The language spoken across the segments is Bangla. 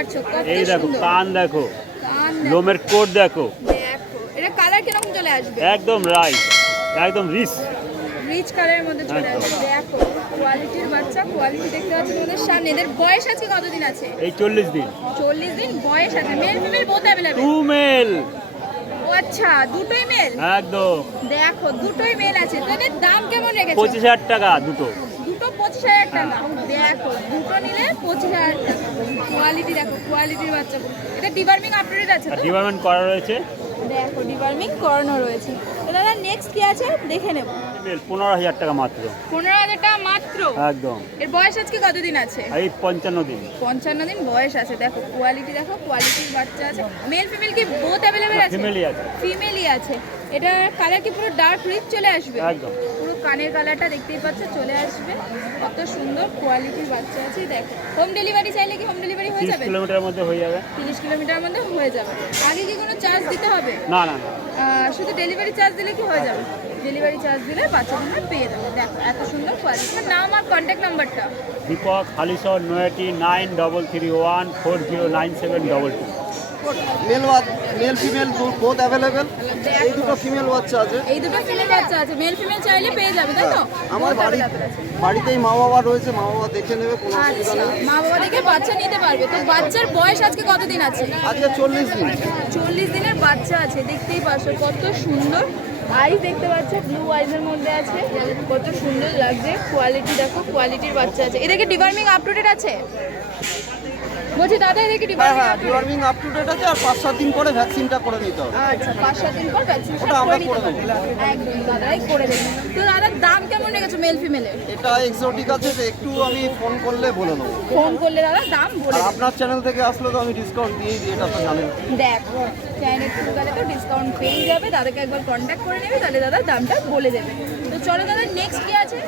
পারছো কত এই দেখো সুন্দর। কান দেখো, কান লোমের কোট দেখো, দেখো এটা কালার কিরকম চলে আসবে? একদম রাইট, একদম রিচ কালারের মধ্যে চলে আসবে। দেখো কোয়ালিটির বাচ্চা, কোয়ালিটি দেখতে পাচ্ছ তোমাদের সামনে। এদের বয়স আছে কতদিন আছে? এই 40 দিন। 40 দিন বয়স আছে। Male female both available? Two male. ও আচ্ছা, দুটোই মেল। একদম। দেখো দুটোই মেল আছে। তো এদের দাম কেমন রেখেছো? 25,000 টাকা দুটো। দুটো 25,000 টাকা। দেখো দুটো নিলে 25,000 টাকা। কোয়ালিটি দেখো, কোয়ালিটির বাচ্চা। এটা ডিবার্মিং আপডেট আছে তো? ডিপার্টমেন্ট করা রয়েছে। দেখো ডিবার্মিং করানো রয়েছে। তো দাদা নেক্সট কি আছে দেখে নেব। মেল 15,000 টাকা মাত্র। 15,000 টাকা মাত্র। একদম। এর বয়স আজকে কতদিন আছে? এই 55 দিন। 55 দিন বয়স আছে। দেখো কোয়ালিটি দেখো, কোয়ালিটির বাচ্চা আছে। মেল ফিমেল কি বোথ अवेलेबल আছে? ফিমেলই আছে। ফিমেলই আছে। এটা কালার কি পুরো ডার্ক রিচ চলে আসবে? একদম। পুরো কানের কালারটা দেখতেই পাচ্ছ চলে আসবে। কত সুন্দর কোয়ালিটির বাচ্চা আছে। দেখো হোম ডেলিভারি চাইলে কি হোম ডেলিভারি হয়ে 30 যাবে? কিলোমিটারের মধ্যে হয়ে যাবে। 30 কিলোমিটারের মধ্যে হয়ে যাবে। আগে কি কোনো চার্জ দিতে হবে? না না না। শুধু ডেলিভারি চার্জ দিলে কি হয়ে যাবে? ডেলিভারি চার্জ দিলে বাচ্চা তোমরা পেয়ে যাবে। দেখো এত সুন্দর কোয়ালিটি। নাম আর কন্ট্যাক্ট নাম্বারটা? দীপক হালিশহর নয়াটি 9331409722। Male female both available. এই দুটো ফিমেল বাচ্চা আছে। এই দুটো ফিমেল বাচ্চা আছে। মেল ফিমেল চাইলে পেয়ে যাবে তাই তো? আমার বাড়িতেই মা বাবা রয়েছে, মা বাবা দেখে নেবে, কোনো অসুবিধা আচ্ছা, নেই। মা বাবা দেখে বাচ্চা নিতে পারবে। তো বাচ্চার বয়স আজকে কতদিন আছে? আজকে 40 দিন। 40 দিনের বাচ্চা আছে। দেখতেই পাচ্ছ কত সুন্দর। আইস দেখতে পাচ্ছ, ব্লু আইজের মধ্যে আছে। কত সুন্দর লাগছে। কোয়ালিটি দেখো, কোয়ালিটির বাচ্চা আছে। এদেরকে ডিবার্মিং আপডেট আছে? বলছি দাদা এদেরকে হ্যাঁ ডিবার্মিং হ্যাঁ, ডিওয়ার্মিং আপ টু ডেট আছে, আর 5-7 দিন পরে ভ্যাকসিনটা করে নিতে হবে। আচ্ছা 5-7 দিন পর ভ্যাকসিনেশন ওটা আমরা করে নিতে করে পারবে। দেবো। একদম দাদাই করে দেবে। তো দাদার দাম কেমন রেখেছো মেল ফিমেলের? এটা এক্সোটিক আছে, তো একটু আমি ফোন করলে বলে নেবো। ফোন করলে দাদা দাম বলে আর দেবে। আপনার চ্যানেল থেকে আসলে তো আমি ডিসকাউন্ট দিয়েই দিই, এটা তো জানেন। দেখো চ্যানেল থ্রু গেলে তো ডিসকাউন্ট পেয়ে যাবে। দাদাকে একবার কন্ট্যাক্ট করে নেবে, তাহলে দাদা দামটা বলে দেবে। তো চলো দাদা নেক্সট কি আছে?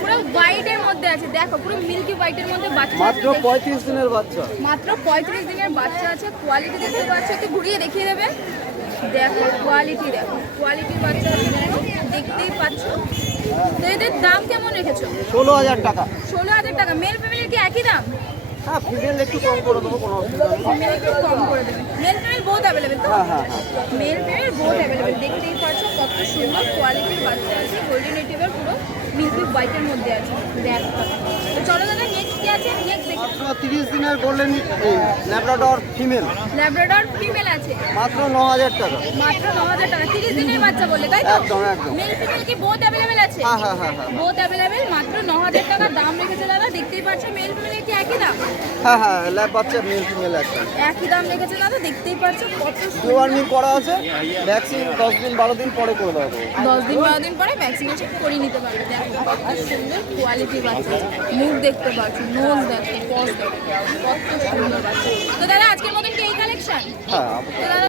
পুরো হোয়াইটের মধ্যে আছে। দেখো পুরো মিল্কি হোয়াইটের মধ্যে বাচ্চা মাত্র আছে। 35 দিনের বাচ্চা। মাত্র 35 দিনের বাচ্চা আছে। কোয়ালিটি দেখতে পাচ্ছ, একটু ঘুরিয়ে দেখিয়ে দেবে। দেখো কোয়ালিটি, দেখো কোয়ালিটির বাচ্চা আছে। দেখো দেখতেই পাচ্ছ। তো এদের দাম কেমন রেখেছো? 16,000 টাকা। 16,000 টাকা। মেল ফিমেলের কি একই দাম? হ্যাঁ, ফিমেল একটু কম করে দেবো, কোনো অসুবিধা নেই। ফিমেল একটু কম করে দেবে। মেল ফিমেল বোথ অ্যাভেলেবেল তো? হ্যাঁ হ্যাঁ হ্যাঁ। Mail female both available. দেখতেই পাচ্ছ কত সুন্দর কোয়ালিটির বাচ্চা আছে। গোল্ডেন রিট্রিভার পুরো মিল্কি হোয়াইটের মধ্যে আছে। দেখো তো চলো দাদা নেক্সট কি আছে? নেক্সট দেখো। মাত্র 30 দিনের golden Labrador female, Labrador female আছে। মাত্র 9,000 টাকা। মাত্র 9,000 টাকা। 30 দিনের বাচ্চা বললে তাই তো? একদম একদম। মেল ফিমেল কি বোথ অ্যাভেলেবেল আছে? হ্যাঁ হ্যাঁ হ্যাঁ হ্যাঁ। Both available. মাত্র 9,000 টাকা দাম রেখেছে দাদা। দেখতেই পাচ্ছ মেল ফিমেল কি একই দাম? হ্যাঁ হ্যাঁ, ল্যাব বাচ্চা মেল ফিমেল একটা। একই দাম রেখেছে দাদা। দেখতেই পাচ্ছ কত সুন্দর। ডিওয়ার্মিং করা আছে, ভ্যাকসিন 10 দিন 12 দিন পরে করে দেওয়া হবে। 10 দিন 12 দিন পরে ভ্যাকসিনেশন করে নিতে পারবে। দেখো কত সুন্দর কোয়ালিটি বাচ্চা। মুখ দেখতে পাচ্ছ, নোজ দেখো, পজ দেখো, কত সুন্দর বাচ্চা। তো দাদা আজকের মতন কি এই কালেকশন? হ্যাঁ। তো দাদা